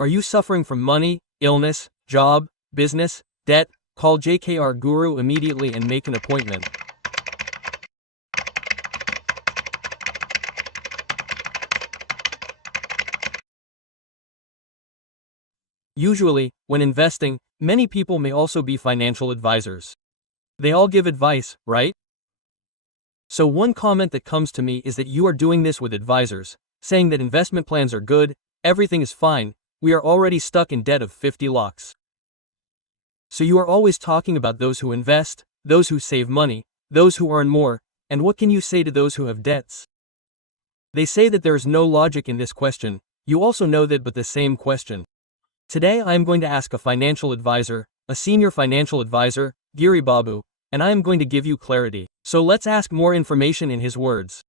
Are you suffering from money, illness, job, business, debt? Call JKR Guru immediately and make an appointment. Usually, when investing, many people may also be financial advisors. They all give advice, right? So one comment that comes to me is that you are doing this with advisors, saying that investment plans are good, everything is fine, we are already stuck in debt of 50 lakhs. So you are always talking about those who invest, those who save money, those who earn more, and what can you say to those who have debts? They say that there is no logic in this question, you also know that but the same question. Today I am going to ask a financial advisor, a senior financial advisor, Giri Babu, and I am going to give you clarity. So let's ask more information in his words.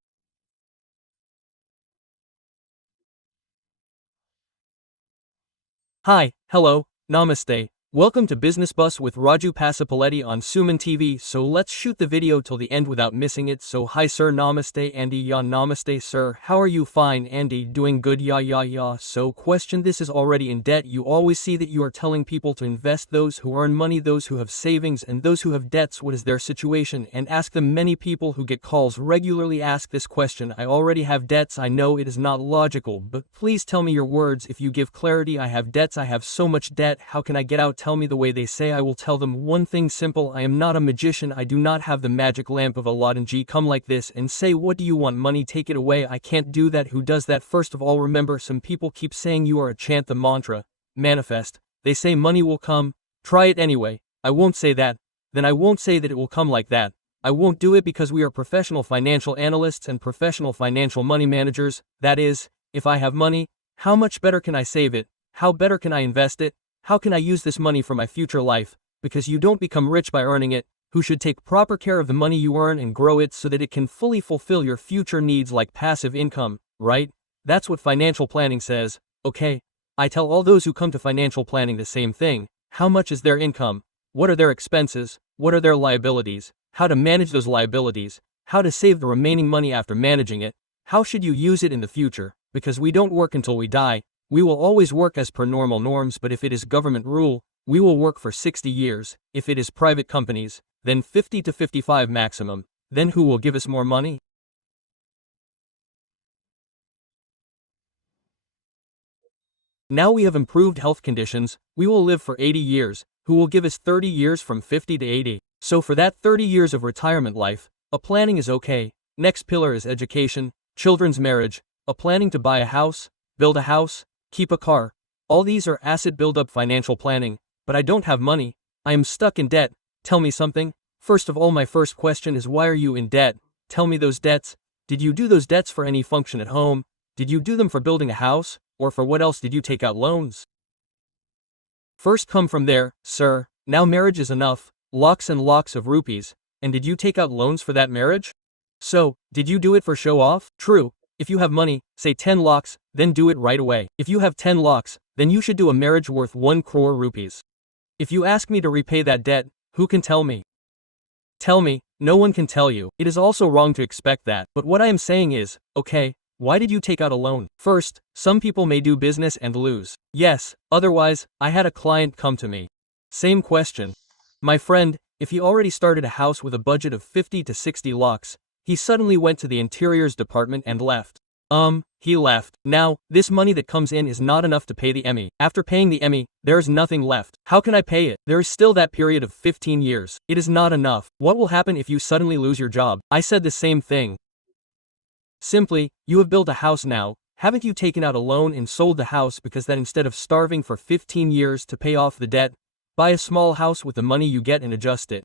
Hi, hello, namaste. Welcome to Business Bus with Raju Pasapaletti on SumanTV. So let's shoot the video till the end without missing it. So hi sir, namaste Andy, ya namaste sir, how are you? Fine Andy, doing good, ya. So question, this is already in debt. You always see that you are telling people to invest, those who earn money, those who have savings, and those who have debts, what is their situation, and ask them. Many people who get calls regularly ask this question. I already have debts, I know it is not logical, but please tell me your words. If you give clarity, I have debts, I have so much debt, how can I get out? Tell me the way they say. I will tell them one thing simple. I am not a magician, I do not have the magic lamp of Aladdin. Come like this and say, what do you want? Money, take it away. I can't do that. Who does that? First of all, remember, some people keep saying you are a chant the mantra, manifest. They say money will come, try it anyway. I won't say that. Then I won't say that it will come like that. I won't do it because we are professional financial analysts and professional financial money managers. That is, if I have money, how much better can I save it? How better can I invest it? How can I use this money for my future life? Because you don't become rich by earning it, who should take proper care of the money you earn and grow it so that it can fully fulfill your future needs like passive income, right? That's what financial planning says. Okay, I tell all those who come to financial planning the same thing. How much is their income? What are their expenses? What are their liabilities? How to manage those liabilities? How to save the remaining money after managing it? How should you use it in the future? Because we don't work until we die. We will always work as per normal norms, but if it is government rule, we will work for 60 years. If it is private companies, then 50 to 55 maximum. Then who will give us more money? Now we have improved health conditions, we will live for 80 years, who will give us 30 years from 50 to 80. So for that 30 years of retirement life, a planning is okay. Next pillar is education, children's marriage, a planning to buy a house, build a house, keep a car. All these are asset build-up financial planning, but I don't have money. I am stuck in debt. Tell me something. First of all, my first question is, why are you in debt? Tell me those debts. Did you do those debts for any function at home? Did you do them for building a house? Or for what else did you take out loans? First come from there, sir. Now marriage is enough, lakhs and lakhs of rupees. And did you take out loans for that marriage? So, did you do it for show off? True. If you have money, say 10 lakhs, then do it right away. If you have 10 lakhs, then you should do a marriage worth 1 crore rupees. If you ask me to repay that debt, who can tell me? Tell me, no one can tell you. It is also wrong to expect that. But what I am saying is, okay, why did you take out a loan? First, some people may do business and lose. Yes, otherwise, I had a client come to me. Same question. My friend, if he already started a house with a budget of 50 to 60 lakhs, he suddenly went to the interiors department and left. He left. Now, this money that comes in is not enough to pay the ME. After paying the ME, there is nothing left. How can I pay it? There is still that period of 15 years. It is not enough. What will happen if you suddenly lose your job? I said the same thing. Simply, you have built a house now. Haven't you taken out a loan and sold the house because that instead of starving for 15 years to pay off the debt, buy a small house with the money you get and adjust it?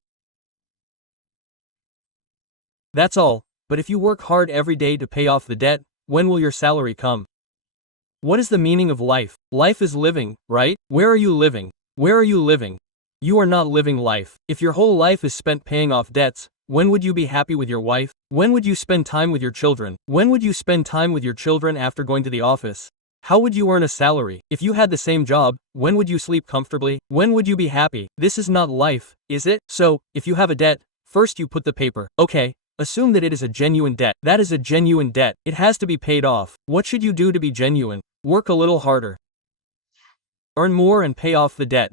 That's all. But if you work hard every day to pay off the debt, when will your salary come? What is the meaning of life? Life is living, right? Where are you living? Where are you living? You are not living life. If your whole life is spent paying off debts, when would you be happy with your wife? When would you spend time with your children? When would you spend time with your children after going to the office? How would you earn a salary? If you had the same job, when would you sleep comfortably? When would you be happy? This is not life, is it? So, if you have a debt, first you put the paper. Okay. Assume that it is a genuine debt. That is a genuine debt. It has to be paid off. What should you do to be genuine? Work a little harder. Earn more and pay off the debt.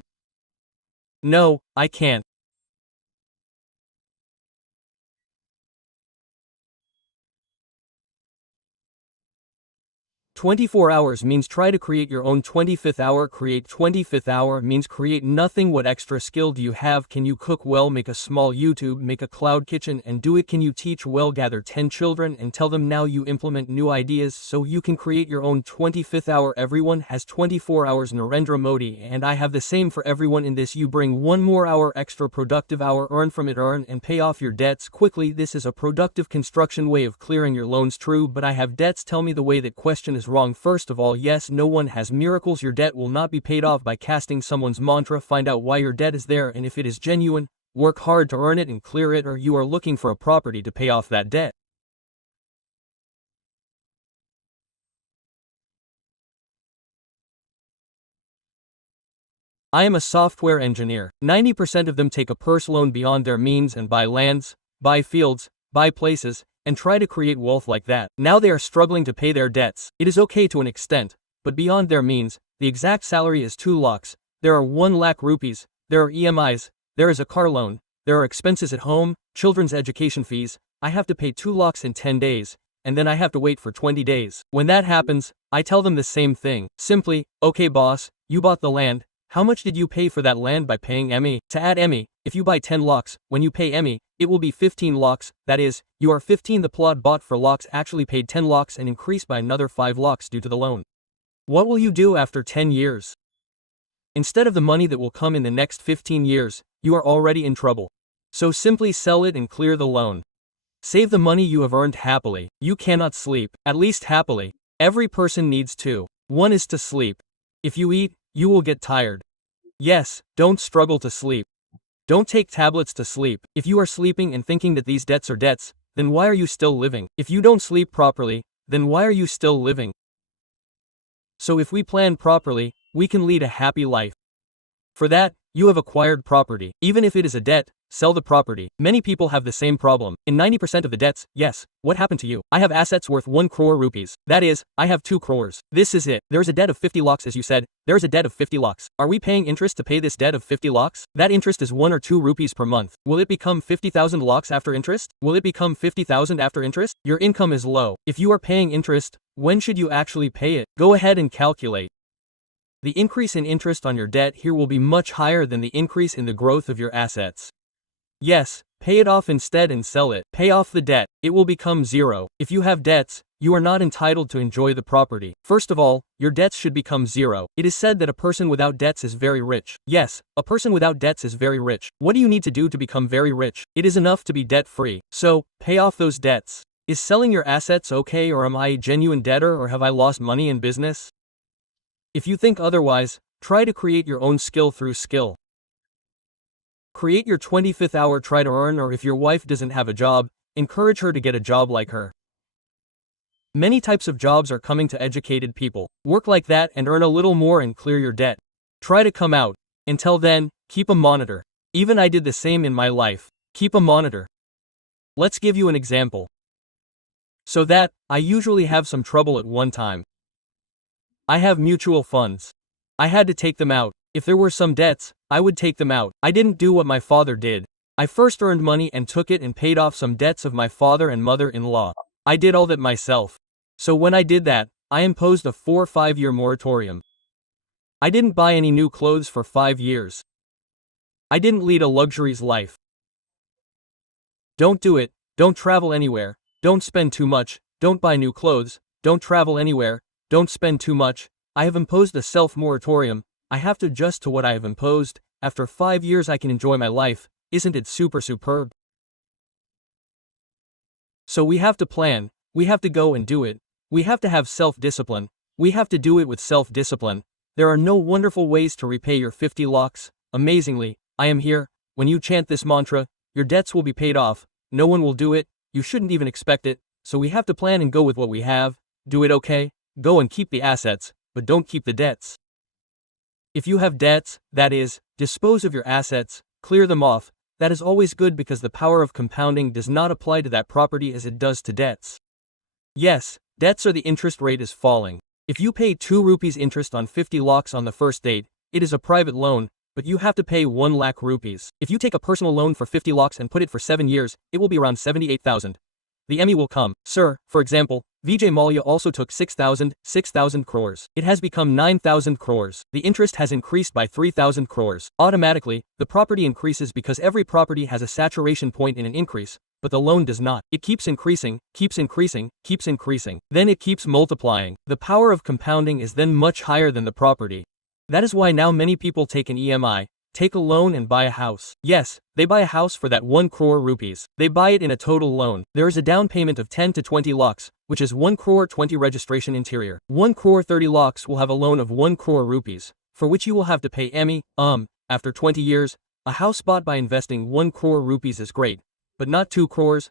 No, I can't. 24 hours means try to create your own 25th hour. Create 25th hour means create nothing. What extra skill do you have? Can you cook well? Make a small YouTube, make a cloud kitchen and do it. Can you teach well? Gather 10 children and tell them. Now you implement new ideas so you can create your own 25th hour. Everyone has 24 hours. Narendra Modi, and I have the same for everyone in this. You bring one more hour, extra productive hour, earn from it, earn and pay off your debts quickly. This is a productive construction way of clearing your loans. True, but I have debts. Tell me the way. That question is wrong. First of all, yes, no one has miracles. Your debt will not be paid off by casting someone's mantra. Find out why your debt is there, and if it is genuine, work hard to earn it and clear it, or you are looking for a property to pay off that debt. I am a software engineer. 90% of them take a personal loan beyond their means and buy lands, buy fields, buy places, and try to create wealth like that. Now they are struggling to pay their debts. It is okay to an extent, but beyond their means, the exact salary is 2 lakhs. There are 1 lakh rupees, there are EMIs, there is a car loan, there are expenses at home, children's education fees. I have to pay 2 lakhs in 10 days, and then I have to wait for 20 days. When that happens, I tell them the same thing. Simply, okay boss, you bought the land. How much did you pay for that land by paying ME? To add ME, if you buy 10 lakhs, when you pay ME, it will be 15 lakhs, that is, you are 15. The plot bought for lakhs actually paid 10 lakhs and increased by another 5 lakhs due to the loan. What will you do after 10 years? Instead of the money that will come in the next 15 years, you are already in trouble. So simply sell it and clear the loan. Save the money you have earned happily. You cannot sleep, at least happily. Every person needs two. One is to sleep. If you eat, you will get tired. Yes, don't struggle to sleep. Don't take tablets to sleep. If you are sleeping and thinking that these debts are debts, then why are you still living? If you don't sleep properly, then why are you still living? So if we plan properly, we can lead a happy life. For that, you have acquired property. Even if it is a debt, sell the property. Many people have the same problem. In 90% of the debts, yes, what happened to you? I have assets worth 1 crore rupees. That is, I have 2 crores. This is it. There is a debt of 50 lakhs as you said. There is a debt of 50 lakhs. Are we paying interest to pay this debt of 50 lakhs? That interest is 1 or 2 rupees per month. Will it become 50,000 lakhs after interest? Will it become 50,000 after interest? Your income is low. If you are paying interest, when should you actually pay it? Go ahead and calculate. The increase in interest on your debt here will be much higher than the increase in the growth of your assets. Yes, pay it off instead and sell it. Pay off the debt. It will become zero. If you have debts, you are not entitled to enjoy the property. First of all, your debts should become zero. It is said that a person without debts is very rich. Yes, a person without debts is very rich. What do you need to do to become very rich? It is enough to be debt-free. So, pay off those debts. Is selling your assets okay, or am I a genuine debtor, or have I lost money in business? If you think otherwise, try to create your own skill through skill. Create your 25th hour. Try to earn, or if your wife doesn't have a job, encourage her to get a job like her. Many types of jobs are coming to educated people. Work like that and earn a little more and clear your debt. Try to come out. Until then, keep a monitor. Even I did the same in my life. Keep a monitor. Let's give you an example. So that, I usually have some trouble at one time. I have mutual funds. I had to take them out. If there were some debts, I would take them out. I didn't do what my father did. I first earned money and took it and paid off some debts of my father and mother-in-law. I did all that myself. So when I did that, I imposed a 4 or 5 year moratorium. I didn't buy any new clothes for 5 years. I didn't lead a luxurious life. Don't do it. Don't travel anywhere. Don't spend too much. Don't buy new clothes. Don't travel anywhere. Don't spend too much. I have imposed a self-moratorium. I have to adjust to what I have imposed. After 5 years I can enjoy my life. Isn't it superb? So we have to plan. We have to go and do it. We have to have self-discipline. We have to do it with self-discipline. There are no wonderful ways to repay your 50 lakhs. Amazingly, I am here. When you chant this mantra, your debts will be paid off. No one will do it. You shouldn't even expect it. So we have to plan and go with what we have. Do it okay? Go and keep the assets, but don't keep the debts. If you have debts, that is, dispose of your assets, clear them off. That is always good because the power of compounding does not apply to that property as it does to debts. Yes, debts are the interest rate is falling. If you pay 2 rupees interest on 50 lakhs on the first date, It is a private loan, but you have to pay 1 lakh rupees. If you take a personal loan for 50 lakhs and put it for 7 years, it will be around 78,000. The ME will come. Sir, for example, Vijay Mallya also took 6,000 crores. It has become 9,000 crores. The interest has increased by 3,000 crores. Automatically, the property increases because every property has a saturation point in an increase, but the loan does not. It keeps increasing, keeps increasing, keeps increasing. Then it keeps multiplying. The power of compounding is then much higher than the property. That is why now many people take an EMI, take a loan and buy a house. Yes, they buy a house for that 1 crore rupees. They buy it in a total loan. There is a down payment of 10 to 20 lakhs, which is 1 crore 20 registration interior. 1 crore 30 lakhs will have a loan of 1 crore rupees, for which you will have to pay ME. After 20 years, a house bought by investing 1 crore rupees is great, but not 2 crores.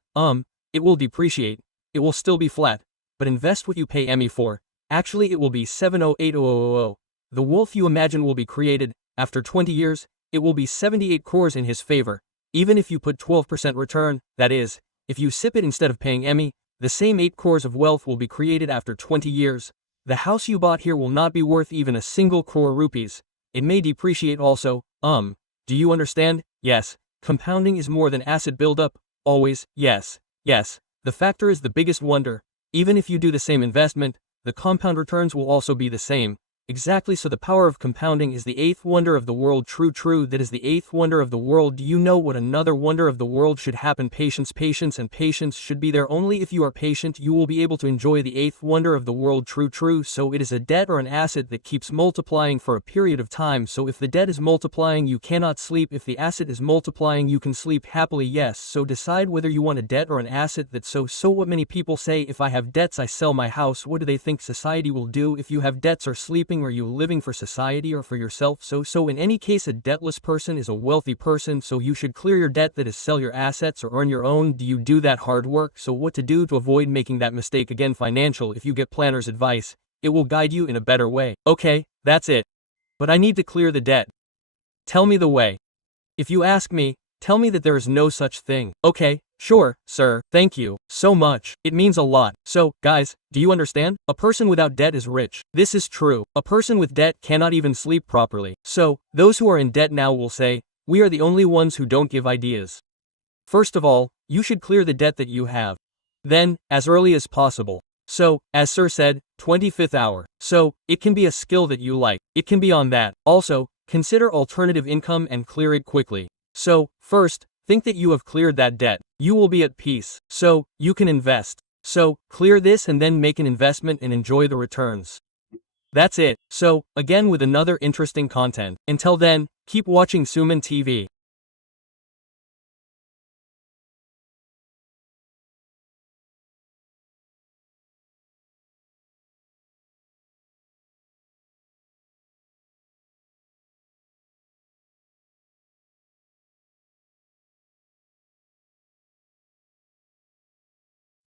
It will depreciate. It will still be flat, but invest what you pay ME for. Actually, it will be 708000. The wealth you imagine will be created. After 20 years, it will be 78 crores in his favor. Even if you put 12% return, that is, if you sip it instead of paying ME, the same 8 crores of wealth will be created after 20 years. The house you bought here will not be worth even a single crore rupees. It may depreciate also. Do you understand? Yes. Compounding is more than asset buildup. Always, yes. Yes. The factor is the biggest wonder. Even if you do the same investment, the compound returns will also be the same. Exactly, so the power of compounding is the 8th wonder of the world. True, that is the 8th wonder of the world. Do you know what another wonder of the world should happen? Patience, and patience should be there. Only if you are patient you will be able to enjoy the 8th wonder of the world. True, so it is a debt or an asset that keeps multiplying for a period of time. So if the debt is multiplying you cannot sleep. If the asset is multiplying you can sleep happily. Yes, so decide whether you want a debt or an asset. That's so what many people say, if I have debts I sell my house. What do they think society will do if you have debts? Or sleeping? Are you living for society or for yourself? So in any case, a debtless person is a wealthy person, so you should clear your debt, that is sell your assets or earn your own. Do you do that hard work? So what to do to avoid making that mistake again? Financial, if you get planner's advice, it will guide you in a better way. Okay, that's it. But I need to clear the debt. Tell me the way. If you ask me, tell me that there is no such thing. Okay, sure, sir, thank you so much. It means a lot. So, guys, do you understand? A person without debt is rich. This is true. A person with debt cannot even sleep properly. So, those who are in debt now will say, we are the only ones who don't give ideas. First of all, you should clear the debt that you have. Then, as early as possible. So, as sir said, 25th hour. So, it can be a skill that you like. It can be on that. Also, consider alternative income and clear it quickly. So, first, think that you have cleared that debt. You will be at peace. So, you can invest. So, clear this and then make an investment and enjoy the returns. That's it. So, again with another interesting content. Until then, keep watching SumanTV.